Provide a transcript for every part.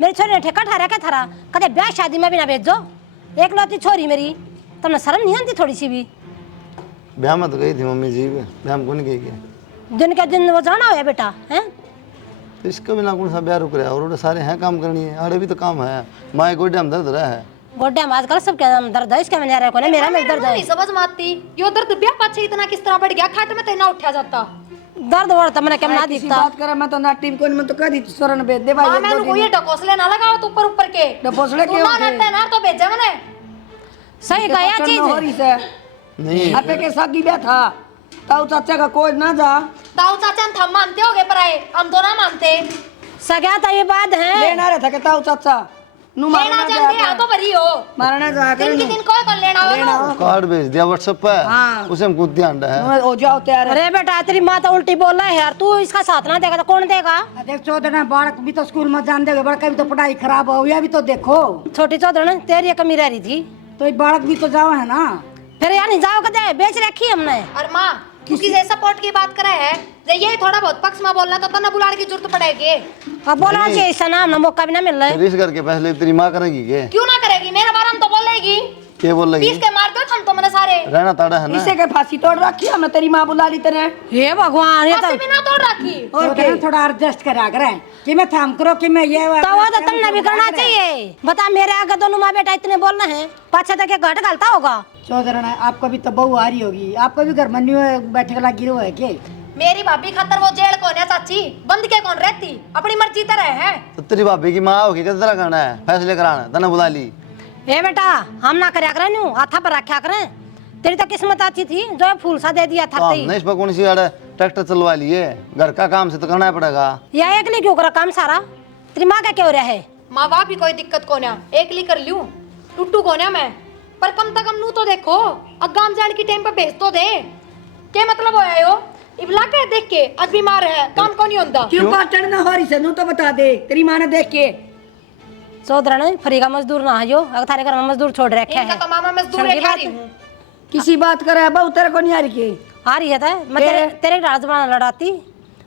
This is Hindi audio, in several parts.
मेरी छोरी ने ठेका ठहरा क्या थारा कदे ब्याह शादी में भी ना भेजो। एक लौती छोरी मेरी तुमने शर्म नहीं आती थोड़ी सी भी? ब्याह में तो गई थी मम्मी जी, ब्याह में कौन गई क्या? दिन के दिन वो जाना हो बेटा है। तो इसका भी ना कौन सा ब्याह रुक रहा है, और सारे हैं काम करनी है, आड़े भी तो काम है। माए गोड्या में दर्द रहा है, गोड्या में आजकल सब क्या दर्द है, इसका मैंने यार कोने मेरा में दर्द है। नहीं समझ माती यो दर्द ब्याह पाछे इतना किस तरह बढ़ गया, खाट में तो ना उठा जाता दर्द और मैंने क्या ना दिखता। बात करा मैं तो ना टीम को मैं तो कह दी सोरन भेज दे भाई। हां मैंने कोई डकोसले ना लगाओ तो ऊपर ऊपर के डकोसले के ना नटे ना तो भेजा मैंने सही गया चीज नहीं आपे के सागी ब्याह था ताऊ चाचा का कोई ना जा। ताऊ चाचा हम मानते होगे पर आए हम तो ना मानते सगा तो ये बात है लेना रहे था के ताऊ चाचा नु लेना मारना जानते आ तो भरी हो मारना जा दिन की दिन कोई कर लेना हो कार्ड भेज दिया व्हाट्सएप पे, हाँ। उसे हम कूद ध्यान है। हो जाओ तैयार। अरे बेटा तेरी माँ तो उल्टी बोल रहा है यार, तू इसका साथ ना देगा तो कौन देगा? देख चौधरी बालक भी तो स्कूल में जान देगा, बड़का भी तो पढ़ाई खराब हो गया, भी तो देखो छोटी चौधरी तेरी ये कमी रह रही थी तो ये बालक भी तो जाओ है ना। फिर यार नहीं जाओ कदे बेच रखी हमने। और माँ तू किसी सपोर्ट की बात करे है जे ये थोड़ा बहुत पक्ष में बोलना तो तना बुलाने की जरूरत पड़ेगी। अब बोला चाहिए ऐसा नाम ना मौका भी ना मिल रहा है। इस करके फैसले तेरी माँ करेगी के? क्यों ना करेगी, मेरे बारे में तो बोलेगी। क्या बोल रही? पीस के मार दो हम तो मैंने सारे रहना ताड़ा है ना। इसे के फांसी तोड़ रखी है, मैं तेरी माँ बुला ली तेरे। हे भगवान ये फांसी भी ना तोड़ रखी और क्या थोड़ा एडजस्ट करा करे कि मैं थाम करो कि मैं ये तो वो तो तुमने भी करना चाहिए। बता मेरे आगे दोनों माँ बेटा इतने बोल रहे हैं, पाछे तक घट गलता होगा। चौधरी आपको भी तो बहू आ रही होगी, आपको भी घर में नहीं बैठे वाला गिरो है के? मेरी भाभी खतर वो जेल कौन है चाची, बंद के कौन रहती, अपनी मर्जी तरह है। तो तेरी भाभी की माँ होगी कितना करना है, फैसले कराना तने बुला ली। ए बेटा हम ना करया करें न्यू हाथा पर रखा करें, तेरी तो किस्मत अच्छी थी जो फूल सा दे दिया था। तो हमने इस पर कौन सी अड़े ट्रैक्टर चलवा लिए, घर का काम से तो करना ही पड़ेगा। या एक नहीं क्यों करा काम सारा, तेरी माँ का क्यों रहा है? माँ बाप भी कोई दिक्कत कौन है, एक ली कर लूं टुट्टू कौन है मैं, पर कम से कम नू तो देखो अगाम जान की टाइम पे भेज तो दे। क्या मतलब होया यो इबला के देख के आज बीमार है काम कौन नहीं होता। क्यों पाटन ना हो रही से नू तो बता दे तेरी माँ ने देख के। चौधरी ने फ्री का मजदूर ना है, अगर थारे घर में मजदूर छोड़ रखे इनका है। तो मामा मजदूर है खा रही हूं। किसी बात करे बहु तेरे को नहीं आ रही के? आ रही है था मैं तेरे डाल जबान लड़ाती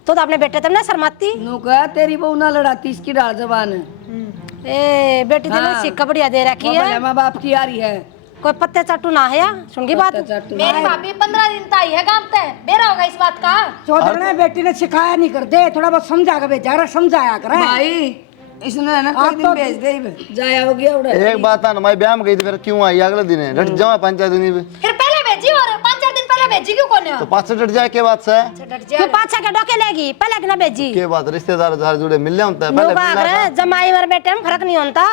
तो अपने बेटे तब ना शर्माती। नू कहा तेरी बहू ना लड़ाती इसकी डाल जबान। ए बेटी तेरे सिक्का बढ़िया दे रखी है, माँ बाप की आ रही है कोई पत्ते चट्टू ना है या सुन की बात। मेरी भाभी 15 दिन तक आई है गांव पे, बेरा होगा इस बात का। चौधरी ने बेटी ने सिखाया नहीं कर दे, थोड़ा बहुत समझा कर भेजा, समझाया कर भाई इसने ना कोई दिन भेज दे जाया हो गया उड़ा। एक बात है मैं ब्याह में गई थी, फिर क्यों आई अगले दिन डट जाओ 5-4 दिन में। फिर पहले भेजी और 5-4 दिन पहले भेजी क्यों कौन है? तो 5 डट जाए के बात से डट तू पाछा के डोके लेगी पहले कि ना भेजी के बात, रिश्तेदार जार जुड़े मिल जाता है नो पहले बाग रे जमाई और बेटे में फर्क नहीं होता,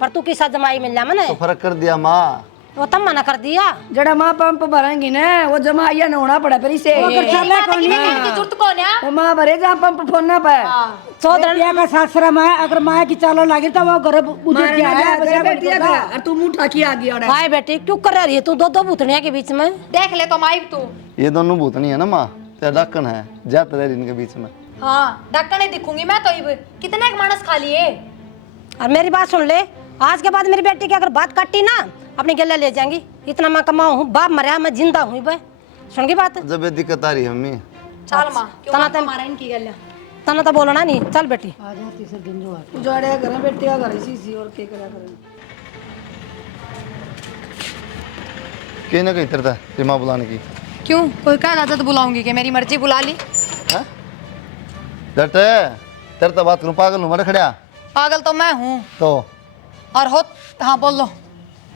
पर तू किसा जमाई मिल जा मने तो फर्क कर दिया माँ। वो तम मना कर दिया। जड़ा माँ पंप भरेंगी ना वो जमाइया न होना पड़ा फिर इसे जरूरत कौन है? वो माँ भरे जहाँ पंप फोड़ना पाए। चौधरी का सासरा माँ अगर माँ की चालो लगी तो वो घर उधर गया है और तू मुंह ठाकी आ गया। हाय बेटी क्यों कर रही है तू दो भूतनिया के बीच में? देख ले तो माइक तू। ये दोनों भूतनी है ना माँ, तेरा ढक्कन है जाते रह इनके बीच में। हाँ ढक्कन दिखूंगी मैं तो कितने एक मानस खा लिए। और मेरी बात सुन ले, आज के बाद मेरी बेटी की अगर बात कटी ना अपनी गले ले जाएंगी। इतना मैं कमाऊं हूँ, बाप मरा मैं जिंदा हूँ बे, सुन की बात। जब ये दिक्कत आ रही है मम्मी चल माँ क्यों तना मत मारा इनकी गल। तना तो बोलना नहीं, चल बेटी आ जा तीसरे दिन जो उजाड़े घर बेटी का घर इसी और के करा करे कहीं ना कहीं तरता है माँ बुलाने की। क्यों कोई क्या इजाजत बुलाऊंगी कि मेरी मर्जी बुला ली? डट तेरे तो बात करूँ पागल हूँ मरे खड़िया। पागल तो मैं हूँ तो और हो। हाँ बोल लो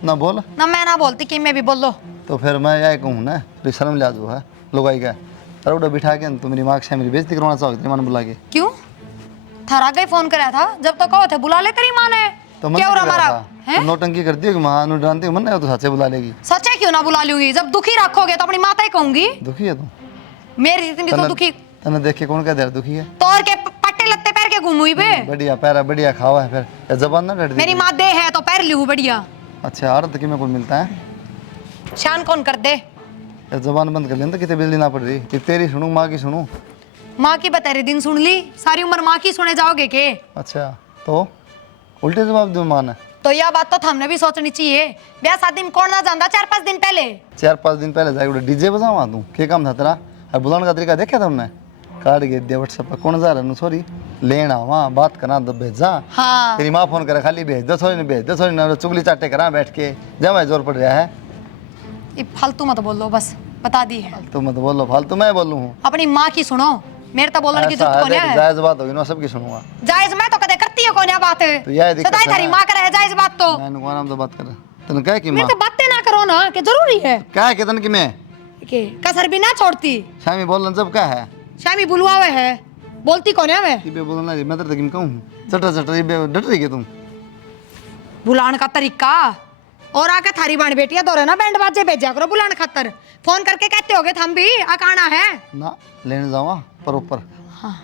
ना बोल ना, मैं ना बोलती कि मैं भी बोल लो। तो फिर मैं यही कहूँ ना, थोड़ी शर्म लिहाज है लोग आई का अरे उड़ा बिठा के तो मेरी माँ से मेरी बेइज्जती करवाना चाहोगे तेरी माँ ने बुला के? क्यों थारा का फोन कराया था जब तो कहो थे बुला ले तेरी माँ ने। तो मन क्या हो रहा हमारा तो नौटंकी करती है कि माँ नु डराती मन नहीं तो सच्चे बुला लेगी। सच है क्यों ना बुला लूंगी, जब दुखी रखोगे तो अपनी माता ही कहूंगी। दुखी है तू? मेरी जितनी तो दुखी तने देख के कौन कह दे दुखी है? तोड़ के पट्टे लत्ते पैर के घूमुई बे। बढ़िया पैरा बढ़िया खावा है फिर जबान ना डर मेरी माँ दे है तो पैर लिहू बढ़िया। अच्छा अर्थ की में कोई मिलता है? शान कौन कर दे? यार जबान बंद कर लें तो कितने बिजली ना पड़ रही कि तेरी सुनूं माँ की सुनूं? माँ की बतेरे दिन सुन ली, सारी उम्र माँ की सुने जाओगे के? अच्छा तो उल्टे जवाब दूं माँ ने? तो यह बात तो हमने भी सोचनी चाहिए। ब्याह शादी में कौन ना जानता 4-5 दिन पहले? 4-5 दिन पहले जाके डीजे बजावा तू क्या काम था तेरा? और बुलाने का तरीका देखा तुमने? काट के दिया व्हाट्सएप पर कौन जा रहा है सॉरी लेना वहाँ बात करना तो भेजा। हाँ तेरी माँ फोन करे खाली भेज दो, थोड़ी नहीं भेज दो, थोड़ी ना चुगली चाटे करा बैठ के, जब जोर पड़ रहा है। ये फालतू मत बोलो, बस बता दी है। फालतू मत बोलो, फालतू मैं बोलूँ हूँ। अपनी माँ की सुनो, मेरे तो बोलने की जरूरत कौन है। जायज बात होगी ना, सबकी सुनूंगा। जायज मैं तो कदे करती है कौन है बात तो यह दिक्कत सदाई है तेरी ना। माँ करे है जायज बात तो। मैं नुकवा नाम तो बात कर तने क्या की मेरे माँ तो बातें ना करो ना कि जरूरी है क्या है कितन की मैं के कसर भी ना छोड़ती। शामी बोलन सब क्या है शामी बुलवावे है, बोलती कौन है मैं। ये बोलना रे मैं तेरे तक कहूँ चटर चटर ये डट रही है तुम। बुलाने का तरीका और आके थारी बाण बेटिया दो ना बैंड बाजे भेजा करो बुलाने खातर। फोन करके कहते होगे हम भी आकाना है ना लेने जाऊँ पर ऊपर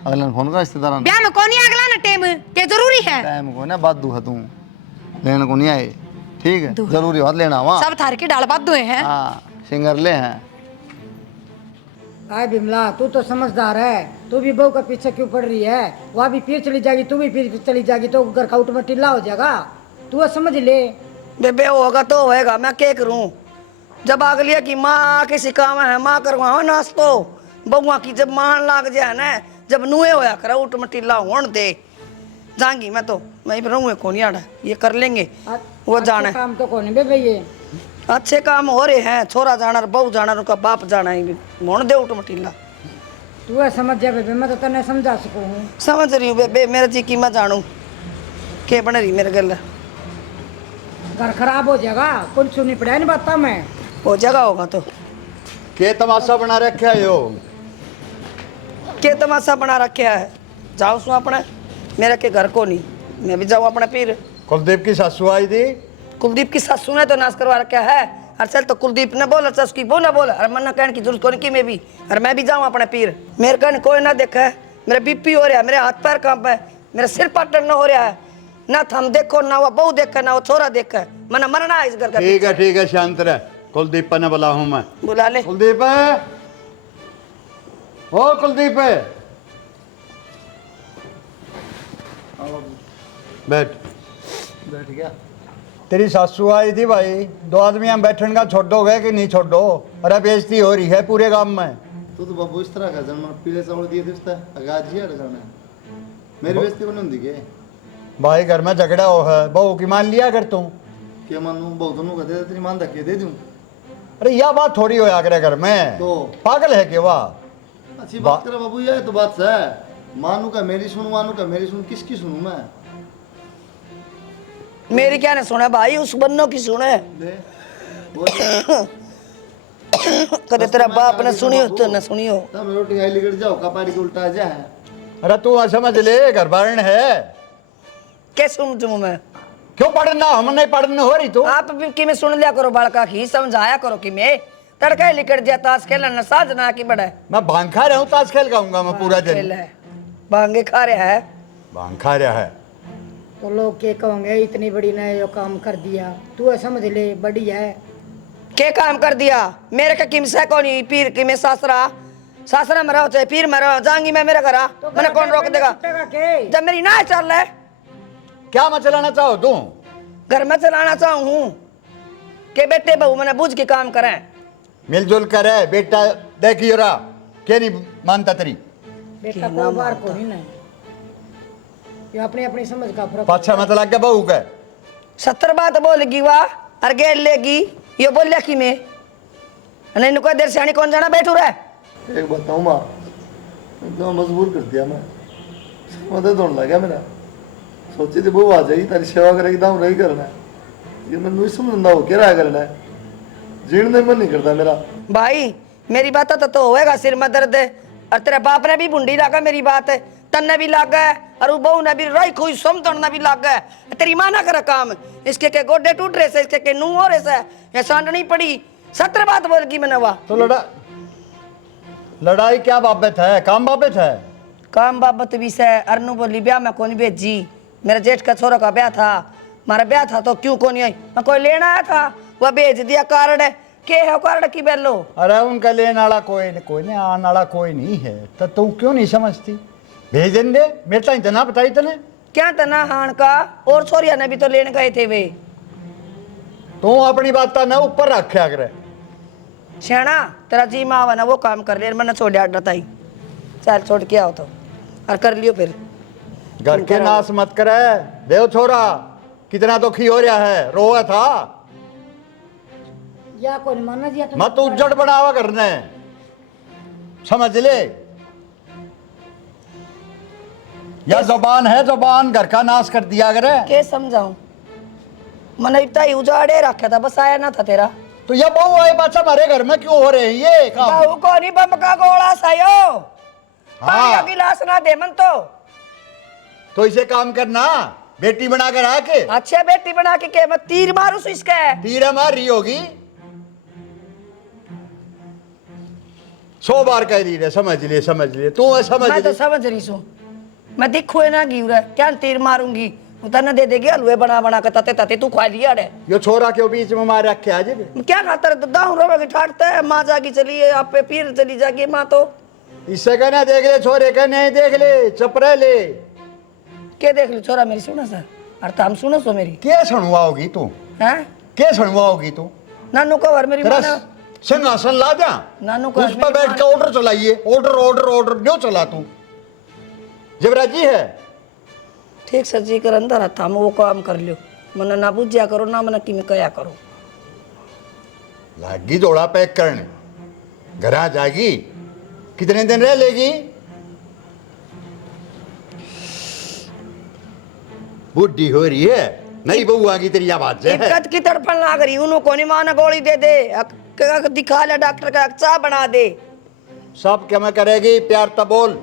अगले फोन कर रिश्तेदार ब्याह में कौन ही अगला ना टेम के जरूरी है। टाइम को ना बात दूँ तू लेने को नहीं आए ठीक है जरूरी बात लेना वहाँ सब थार की डाल बात दुए हैं। हाँ सिंगर ले हैं। आए बिमला तू तो समझदार है, तू भी बहू का पीछे क्यों पड़ रही है? वहाँ भी फिर चली जाएगी, तू भी फिर चली जाएगी तो घर का में टिल्ला हो जाएगा। तू समझ ले। बेबे होगा तो होएगा, मैं क्या करूं? जब अगलिया की माँ किसी काम है माँ करवाओ नाश्तो, बउआ की जब मान लाग जाए ना, जब नुए होया करे उठ मटीला होन दे जाएंगी। मैं तो मैं रहूँगा कौन यार, ये कर लेंगे वो जाना है। काम तो कौन है बेबे ये अच्छे काम हो रहे हैं, छोरा जाना बहू जाना उनका बाप जाना है, होन दे उठ मटीला। तू है समझ जा बेबे, मैं तो तने समझा सकूँ हूँ। समझ रही हूँ बेबे, मेरे जी की मैं जानू के बन रही मेरे गल। घर खराब हो जाएगा, कुछ सुनी पड़ा नहीं बात मैं हो जाएगा होगा तो के तमाशा बना रखा है यो के तमाशा बना रखे है। जाओ सो अपने, मेरे के घर को नहीं, मैं भी जाऊँ अपने पीर। कुलदीप की सासू आई थी, कुलदीप की सासू ने तो नाश करवा रखा है। अरे चल तो कुलदीप ने बोला चल उसकी वो ना बोला, अरे मन्ना कहने की जरूरत कोई की मैं भी, अरे मैं भी जाऊँ अपने पीर। मेरे कहने कोई ना देखा है, मेरा बीपी हो रहा है, मेरे हाथ पैर कांप है, मेरा सिर पाटन हो रहा है, ना थम देखो ना वो बहू देखा ना वो छोरा देखा, मना मरना है इस घर का। ठीक है शांत रह। कुलदीप ने बुला हूँ मैं। बुला ले। कुलदीप ओ कुलदीप बैठ बैठ गया तेरी सासू आई थी भाई, दो आदमी हम बैठन का छोड़ोगे कि नहीं छोड़ो? अरे बेइज्जती हो रही है पूरे गांव में। तू तो बाबू इस तरह का जन्म पीले चावल दिए थे अगाज जी करना मेरी बेइज्जती बन होती के भाई घर में झगड़ा हो है, बहू की मान लिया कर तू। क्या मानू बहुत दोनों का दे तेरी मान रखी दे दूं। अरे यह बात थोड़ी हो आगरे घर में, तो पागल है कि वाह। अच्छी बात करे बाबू, ये तो बात है। मानू का मेरी सुनू, मानू का मेरी सुन, किसकी सुनू मैं? मेरी क्या ने सुना भाई, उस बन्नों की सुने। ले बोल कदे तेरा बाप ने सुनी हो तो न सुनी हो। तब रोटी खाई लिगड़ जाओ कपाड़ी के उल्टा जा है। अरे तू समझ ले घर बारण है, क्या सुन तुम मैं? क्यों पढ़ना हम नहीं पढ़ने हो रही तू? आप भी कि मैं सुन लिया करो बालका की, समझाया करो कि मैं तड़का लिकड़ दिया ताश खेलना साज ना की बड़ा है। मैं भांग खा रहा हूँ, ताश खेल गाऊंगा मैं पूरा खेल दिन। है भांगे खा रहा है, भांग खा रहा है तो लोग क्या कहोगे इतनी बड़ी ने जो काम कर दिया। तू है समझ ले बड़ी है। क्या काम कर दिया? मेरे का किमसा कौन पीर की मैं सासरा में रहो चाहे पीर में रहो, जाऊंगी मैं मेरे घर। मैंने कौन रोक देगा? जब मेरी ना चल रहा है क्या मैं चलाना चाहो तू? घर में चलाना चाहूँ हूँ के बेटे बहू मैंने बुझ के काम करें। मिलजुल कर है बेटा, देखियो रहा क्या नहीं मानता तेरी। बेटा को बार को नहीं ना, ये अपनी अपनी समझ का फर्क। पाछा मत लग गया बहू का। 70 बात बोलेगी वाह और गेल लेगी, ये बोलिया कि मैं नहीं नुका देर सियानी कौन जाना बैठू रहा है। एक बताऊं माँ, एकदम मजबूर कर दिया मैं, मदद होने लगा मेरा। सोची थी वो आ जाएगी तेरी सेवा करेगी, दाम नहीं करना है, ये मैं नहीं समझता हो क्या रहा करना है, जीने मन नहीं करता मेरा। भाई मेरी बात तो होएगा, सिर में दर्द है और तेरे बाप ने भी बुंडी लागा मेरी बात है, तन्ने भी लागा है और वो बहू ने भी रोई खुई समझना भी लागा है। तेरी माँ ना करे काम, इसके के गोडे टूट रहे से, इसके के नू हो रहे से, ये सांडनी पड़ी। 70 बात बोलगी मैंने वाह। तो लड़ाई क्या बाबत है? काम बाबत है। काम बाबत भी से अरनू बोली ब्याह में कौन भेजी, मेरे जेठ का छोरा का ब्याह था, हमारा ब्याह था तो क्यों कौन आई, मैं कोई लेना आया था वह भेज दिया। कार्ड के है कार्ड की बेलो? अरे उनका लेने वाला कोई नहीं, आने वाला कोई नहीं है, तो तू क्यों नहीं समझती? भेज देने दे, मेरे तो इतना बताई तने। क्या तना हान का और छोरिया ने भी तो लेने गए थे वे। तू अपनी बात ना ऊपर रखे करे। श्याणा तेरा जी माँ ना वो काम कर ले, मैंने छोड़ बताई, चल छोड़ के आओ तो और कर लियो फिर। घर के नाश मत करे। देव छोरा कितना दुखी हो रहा है, रोआ था या कोई नहीं मानना जी मत उज्जड़ बनावा करने, समझ ले। या जुबान है, जुबान घर का नाश कर दिया करे। के समझाऊं, मैंने इतना ही उजाड़े रखा था, बस आया ना था तेरा। तो ये बहू आए बच्चा हमारे घर में क्यों हो रहे हैं ये काम? बहू को नहीं बम का गोला सायो, पानी का गिलास ना दे मन तो इसे काम करना, बेटी बना कर आके अच्छे बेटी बना के मैं तीर मारू सु इसका। तीर मार रही होगी, 100 बार कह रही है समझ ले समझ ले, तू समझ मैं तो ले। समझ रही सू, मैं दिखो ना गिव रहा क्या तीर मारूंगी, उतना दे देगी हलवे बना बना के तते तते तू खा लिया रे। यो छोरा के बीच में मार रखे आज क्या खाता रे, दाऊ रोवे की ठाटता है, माँ जागी चली है आप पे फिर चली जागी माँ। तो इससे कहना देख ले छोरे का, नहीं देख ले चुप रह ले। के देख ली छोरा मेरी सुना सर, अरे हम सुनो सो मेरी क्या सुनवाओगी तू, हैं क्या सुनवाओगी तू? नानू को और मेरी तेरा माँ सिंहासन ला जा, नानू को उस पर बैठ के ऑर्डर चलाइए, ऑर्डर ऑर्डर ऑर्डर क्यों चला तू? जबराजी है ठीक सर जी कर अंदर था, हम वो काम कर लियो, मना ना बुझिया करो ना मना कि मैं कया करो। लागी दौड़ा पैक करने, घर आ जाएगी, कितने दिन रह लेगी? बुढ़ी हो रही है, नहीं बहू आगी तेरी आवाज है। इक्कत की तड़पन लाग रही, उन्हों को नहीं माना गोली दे दे, दिखा ले डॉक्टर का चाह बना दे। सब क्या मैं करेगी, प्यार तब बोल।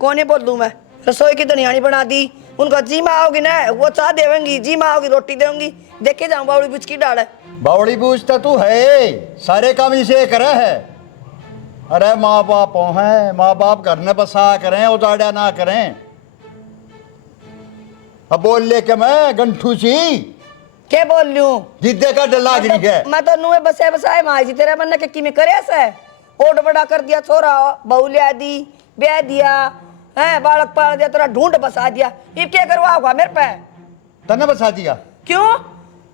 कोने बोल दूं मैं, रसोई की धनियानी बना दी, उनका जी माँ आओगी ना वो चाह देवेंगी, जी माँ आओगी रोटी देंगी, देखे जाऊं बावड़ी बुझ की डाल है। बावड़ी बूझता तू है, सारे काम इसे करे है। अरे माँ बाप हैं, माँ बाप घर में बसा करें, उजाड़ा ना करें। अब बोल ले के मैं गंठू सी के बोल लूं, जिद्दे का डला गिरी है। मैं तो नुए बसे बसाए माँ जी तेरे मन के किमें करे से ओट बड़ा कर दिया, छोरा बहू लिया दी, ब्याह दिया है, बालक पाल दिया, तेरा ढूंढ बसा दिया, इब क्या करवा होगा मेरे पे? तने बसा दिया क्यों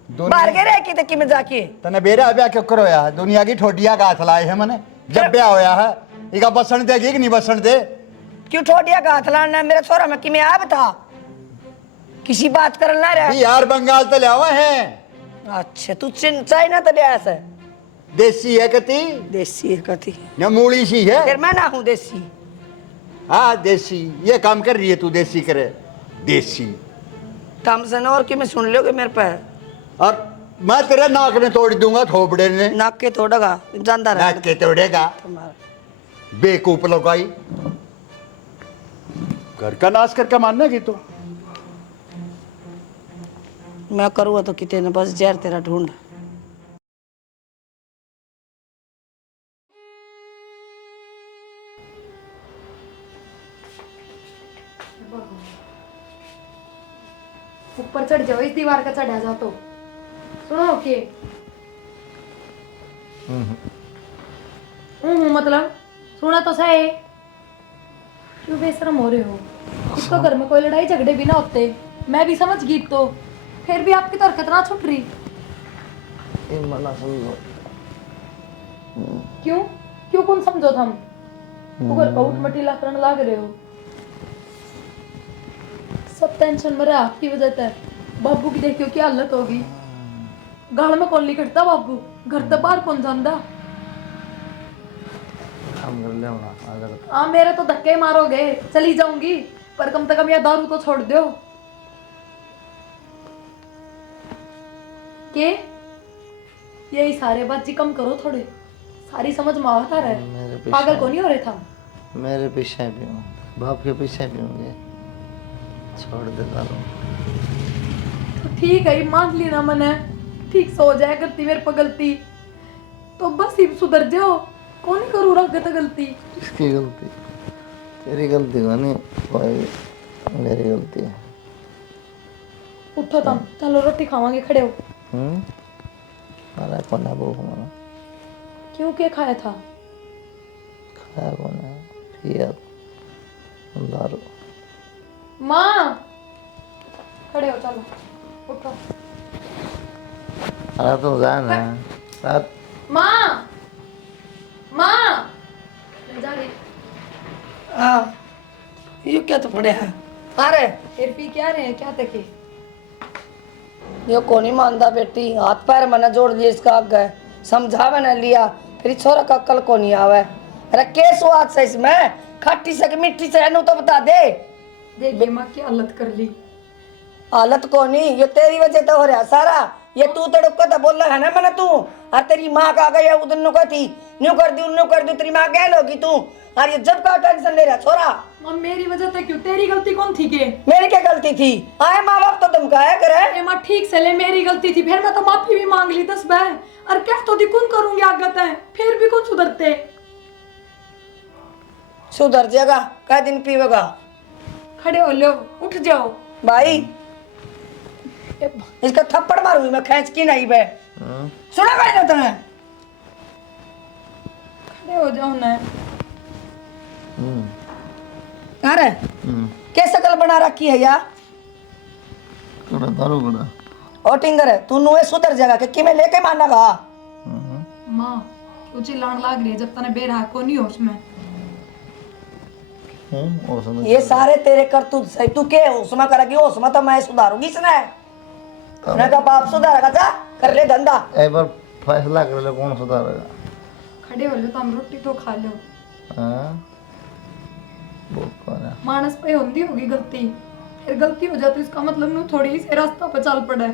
बाहर गए रहे की कि में जाके तने बेरा ब्याह क्यों करो यार? दुनिया की ठोडिया का हाथ लाए है मैंने, जब ब्याह होया है इका बसन देगी कि नहीं बसन दे? क्यों ठोडिया का हाथ लाना मेरे छोरा में कि मैं आब था किसी बात कर ना रहा यार बंगाल तो ले आवे हैं। अच्छा तू चाइना तो ले ऐसा देसी है कती, देसी है कथी, या मूली सी है? फिर मैं ना हूँ देसी। हाँ देसी, ये काम कर रही है तू, देसी करे देसी। कम से ना और कि मैं सुन लोगे मेरे पे, और मैं तेरे नाक में तोड़ दूंगा, थोपड़े ने नाक के तोड़ेगा जानदार है नाक के तोड़ेगा, बेकूफ लगाई। घर का नाश करके मानना की तो मैं करूँगा तो कितने ने बस जहर तेरा ढूंढ। ऊपर चढ़ जाओ, इस दीवार का चढ़ा जा तो सुनो के मतलब सुना तो सही। क्यों बेशरम हो रहे हो? इसको घर में कोई लड़ाई झगड़े भी ना होते, मैं भी समझ गई, तो फिर भी आपकी तो हरकत ना छुट रही। क्यों क्यों कौन समझो तुम? तू घर का उठ मटीला करने लाग रहे हो, सब टेंशन में रहा आपकी वजह से। बाबू की देखियो क्या हालत होगी, गाल में कौन लिखता बाबू, घर तो बाहर कौन जाता। हाँ मेरे तो धक्के मारोगे, चली जाऊंगी, पर कम से कम यह दारू तो छोड़ दो। के यही सारे बातची कम करो थोड़े, सारी समझ में आता रहे, पागल को नहीं हो रहे था। मेरे पीछे भी हूँ, बाप के पीछे भी होंगे, छोड़ दे दारू। तो ठीक है, मान ली ना मैंने, ठीक से हो जाए करती मेरे पर गलती तो बस ही सुधर जाओ, कौन ही करूँ रगत गलती। किसकी गलती? तेरी गलती नहीं, मेरी गलती है। उठो तुम, चलो रोटी खावांगे, खड़े हो। खाना कौन है वो खाना? क्यों क्या खाया था? खाया कौन है? पिया दारू। माँ खड़े हो, चलो उठो। अरे तो जाना रात। माँ माँ जा रही। हाँ ये क्या तो पड़े है, अरे फिर भी क्या रहे हैं क्या तके यो को नहीं मानता बेटी, हाथ पैर मैंने जोड़ दिए इसका आगे, समझा मैंने लिया, फिर छोरा का कल को नहीं आवे। अरे के स्वाद से इसमें, खट्टी से कि मिट्टी से, इन्हें तो बता दे। देखिए माँ की हालत कर ली। हालत को नहीं, ये तेरी वजह तो हो रहा सारा। ये तू तो डुक्का तो बोल रहा है ना मैंने तू, और तेरी माँ का गई उधर नु कहती न्यू कर दी तेरी माँ गैल होगी तू, और ये जब का टेंशन ले रहा छोरा। माँ मेरी वजह से क्यों, तेरी गलती कौन थी के? मेरी क्या गलती थी? आए माँ बाप तो धमकाया करे। ए माँ ठीक से ले, मेरी गलती थी, फिर मैं तो माफी भी मांग ली 10 बार, और क्या तो दी कौन करूंगी आगत है, फिर भी कौन सुधरते। सुधर जाएगा, कै दिन पीवेगा? खड़े हो लो, उठ जाओ भाई इसका थप्पड़ मारूंगी मैं, खींच की नहीं बे। सुना कर ना तूने? खड़े हो जाओ ना। अरे क्या शकल बना रखी है यार? कड़ा दारू कड़ा ओ टिंगर है तू, नुए सुधर जाएगा कि मैं लेके मारना का? माँ क्यों चिल्लाने लाग रही है जब तने बेरहा को नहीं होश में। और समझ ये सारे तेरे करतूत सही, तू के होश में करेगी? होश में तो मैं सुधारूंगी इसने। मैं का बाप सुधारेगा, जा कर ले धंधा। एक बार फैसला कर ले कौन सुधारेगा। खड़े हो लो तो हम रोटी तो खा लो। हाँ बहुत कौन है मानस पे होंदी होगी गलती, फिर गलती हो जाती इसका मतलब नू थोड़ी से रास्ता पे चल पड़े।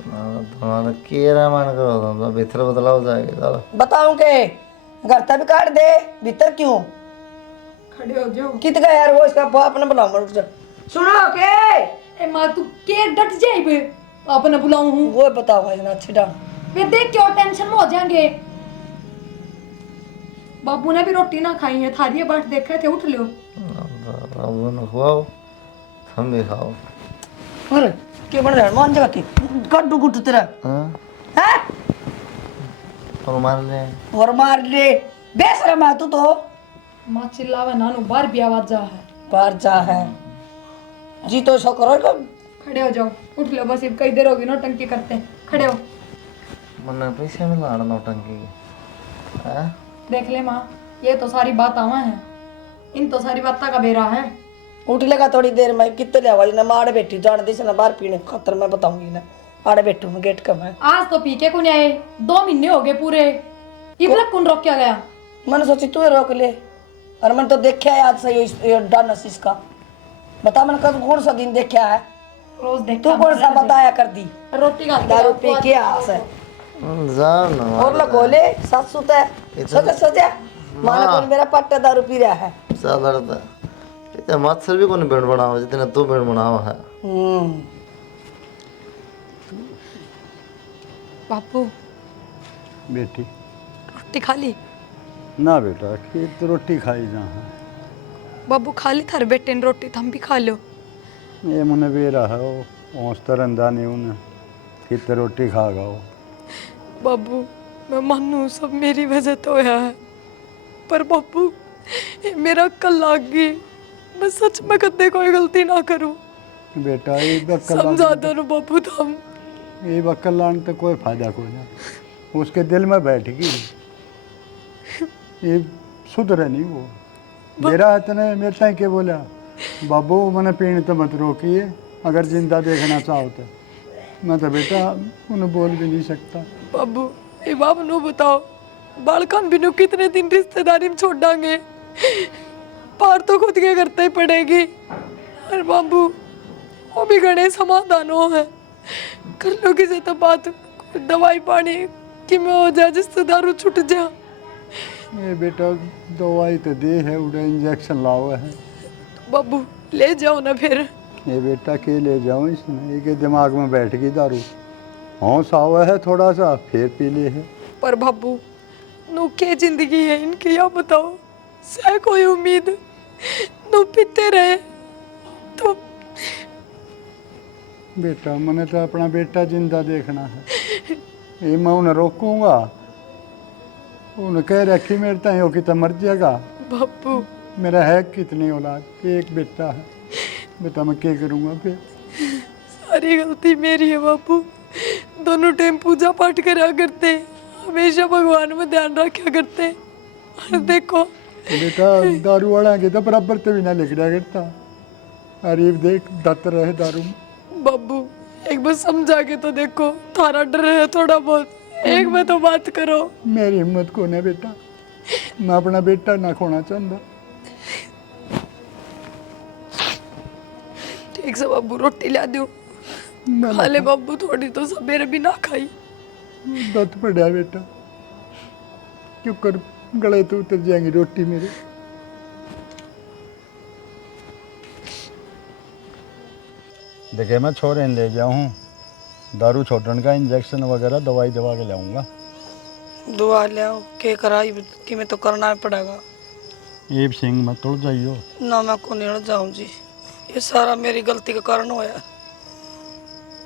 तुम्हारा केरा मान करो तो भीतर बदलाव जाएगा चलो। बताऊं के घर तक भी काट दे, भीतर क्यों? खड़े हो जाओ। कित गया यार वो, इसका बाप ने बुलाओ मत। सुनो के ए माँ तू के डट जाए बे, आपने बुलाऊं हूँ। वो बताओ भाई ना अच्छी डाल। वे देख क्यों टेंशन में हो जाएंगे। बाबू ने भी रोटी ना खाई है, थारी बाट देखे थे, उठ लो। अब न खाओ हम भी खाओ। अरे के बन रहा मान जगह की गड्डू गुट्टू तेरा हाँ हैं? और मार ले और मार ले बेशरम है तू तो। माँ चिल्लावे नानू बाहर भी आवाज जा है। बाहर जा है जी तो सो करो तो। खड़े हो जाओ, उठ लो, बस अब कई देर होगी नौटंकी करते हैं। खड़े हो। मन्ना पैसे में लाड़ नौटंकी की हाँ देख ले माँ, ये तो सारी बात आवा है, इन तो सारी बात का बेरा है। उठ लेगा थोड़ी देर में, कितने ले आवाज ना मार बैठी जान दी से ना बाहर पीने खतर मैं बताऊंगी ना। आड़े बैठू मैं गेट कम है। आज तो पी के कौन आए, 2 महीने हो गए पूरे, इबला कौन रोक क्या गया? मैंने सोची तू ही रोक ले, और मैंने तो देखा है आज से ये डानस इसका। बता मैंने कब कौन सा दिन देखा है? रोज देख तू कौन सा बताया कर दी? रोटी का दारू पी के आस है जाओ ना और लगोले सास सुता है। सोचा सोचा माना कौन मेरा पट्टा दारू पी रहा है। ज्यादा रहता इतना मच्छर भी कौन बेड बनावा जितना तू बेड बनावा है। बापू बेटी रोटी खा ली? ना बेटा खेत रोटी खाई जहाँ बाबू खा ली थारे बेटे ने रोटी, तो हम भी खा लो। ये मुने भी रहा हो औस तरंदा नहीं उन्हें खेत रोटी खा गाओ। बाबू मैं मानू सब मेरी वजह तो होया है, पर बाबू ये मेरा अक्ल लाग गई, मैं सच में कदे कोई गलती ना करूं। बेटा ये बक्कल समझा दो बाबू तुम। ये बक्कल लाने तो कोई फायदा कोई ना, उसके दिल में बैठ गई ये सुधरे नहीं वो। मेरा इतने मेरे ताई के बोला बाबू मैंने पीने तो मत रोकिए, अगर जिंदा देखना चाहो तो। मैं तो बेटा उन्हें बोल भी नहीं सकता। बाबू ये बाप नो बताओ, बालकान बिनु कितने दिन रिश्तेदारी में छोड़ डांगे, पार तो खुद के करते ही पड़ेगी। और बाबू वो भी गणे समाधान हो है, कर लो किसी तो बात, दवाई पानी कि मैं हो जाए जिससे दारू छूट जा। ये बेटा दवाई तो दे है, उड़ा इंजेक्शन लाओ है। तो बाबू ले जाओ ना फिर। ये बेटा के ले जाऊँ इसमें, ये के दिमाग में बैठ गई दारू। हौस आवा है थोड़ा सा फिर पी ले है। पर बाबू नो क्या जिंदगी है इनकी, या बताओ से कोई उम्मीद नो पीते रहे तो। बेटा मैंने तो अपना बेटा जिंदा देखना है, ये मैं उन्हें रोकूंगा? उन्हें कह रखी मेरे ताई हो कि तो मर जाएगा। बाबू मेरा है कितनी औलाद, एक बेटा है, बेटा मैं क्या करूँगा फिर? सारी गलती मेरी है बाबू, दोनों टाइम पूजा पाठ करा करते, हमेशा भगवान में ध्यान रखा करते, और देखो बेटा दारू वाला के तो बराबर तो भी ना लिख रहा करता। अरे देख दत्त रहे दारू में। बाबू एक बार समझा के तो देखो, थारा डर है थोड़ा बहुत, एक बार तो बात करो। मेरी हिम्मत को है बेटा, मैं अपना बेटा ना खोना चाहता। ठीक से बाबू रोटी ला दो, मैं खा ले बाबू थोड़ी तो, सवेरे भी ना खाई। दत्त पड़ा बेटा, क्यों कर गले तो उतर जाएंगी रोटी मेरे। देखिए मैं छोरे ले जाऊँ, दारू छोड़ने का इंजेक्शन वगैरह दवाई दवा के लाऊंगा। दुआ ले आओ के कराई कि मैं तो करना ही पड़ेगा। एब सिंह मत तोड़ जाइयो। ना मैं को नहीं जाऊँ जी, ये सारा मेरी गलती का कारण होया।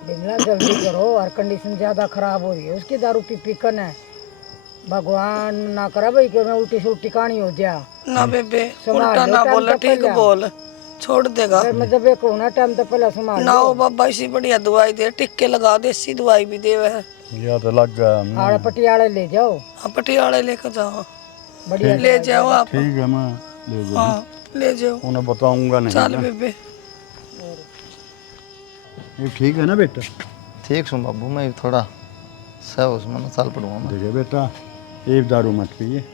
बिमला जल्दी करो, और कंडीशन ज्यादा खराब हो रही है उसकी, दारू पी कन है। भगवान ना करा भाई कि मैं उल्टी सुल्टी कहानी हो जा। ना बेबे संभाल उल्टा लो, ना टाइम बोला, तो ठीक पहले। बोल, छोड़ देगा। फिर मैं जब एक होना टाइम तो पहले संभाल ना लो। हो बाबा, इसी बढ़िया दवाई दे, टिक्के लगा, देसी दवाई भी दे वह। या तो लग गया। आड़े पटियाले ले जाओ, हाँ पटियाले लेकर जाओ, बढ़िया ले जाओ आप। ठीक है मैं ले जाऊँ, हाँ ले जाओ, उन्हें बताऊंगा नहीं चल ना। बेबे। ये ठीक है ना बेटा? ठीक सुन बाबू, मैं थोड़ा सह उसमें साल पढ़ूंगा मैं। देखिए बेटा, एक दारू मत पिए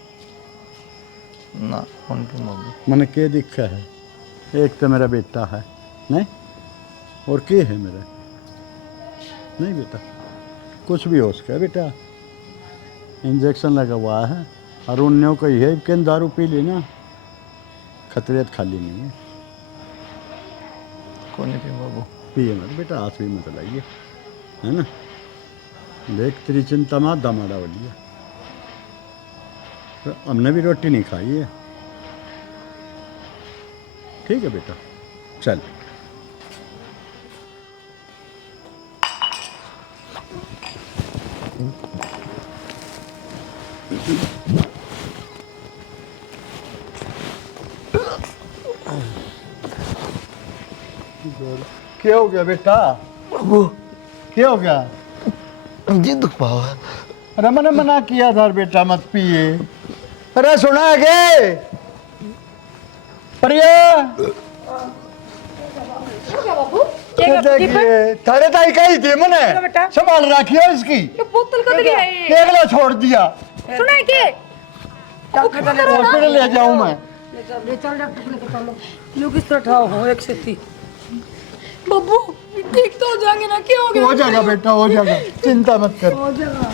ना कौन पे बाबू, मन के दिखा है। एक तो मेरा बेटा है नहीं, और के है मेरा नहीं बेटा, कुछ भी हो सके बेटा। इंजेक्शन लगा हुआ है और उन्होंने को ये कि दारू पी लेना, खतरियत खाली नहीं है। कौन पे बाबू, पिए मत बेटा, हाथ भी मत लाइए, है ना। देख तेरी चिंता मत दमाड़ा वाली है, तो हमने भी रोटी नहीं खाई है। ठीक है बेटा, चल। क्या हो गया बेटा? बाबू क्या हो गया? जी दुख पाओ है। अरे मैंने मना किया था बेटा मत पिए। अरे सुना है के प्रिया, देखिए थारे ताई कही थी मैंने, संभाल रखियो इसकी। बोतल कद लिया है केगला छोड़ दिया, सुना है के हॉस्पिटल ले जाऊं मैं। ले चल डॉक्टर लेके चलो। यूं किस तरह ठाओ हो एक से थी। बाबू ठीक तो हो जाएंगे ना, क्या हो गया? हो जाएगा बेटा, हो जाएगा, चिंता मत कर। हो जाएगा।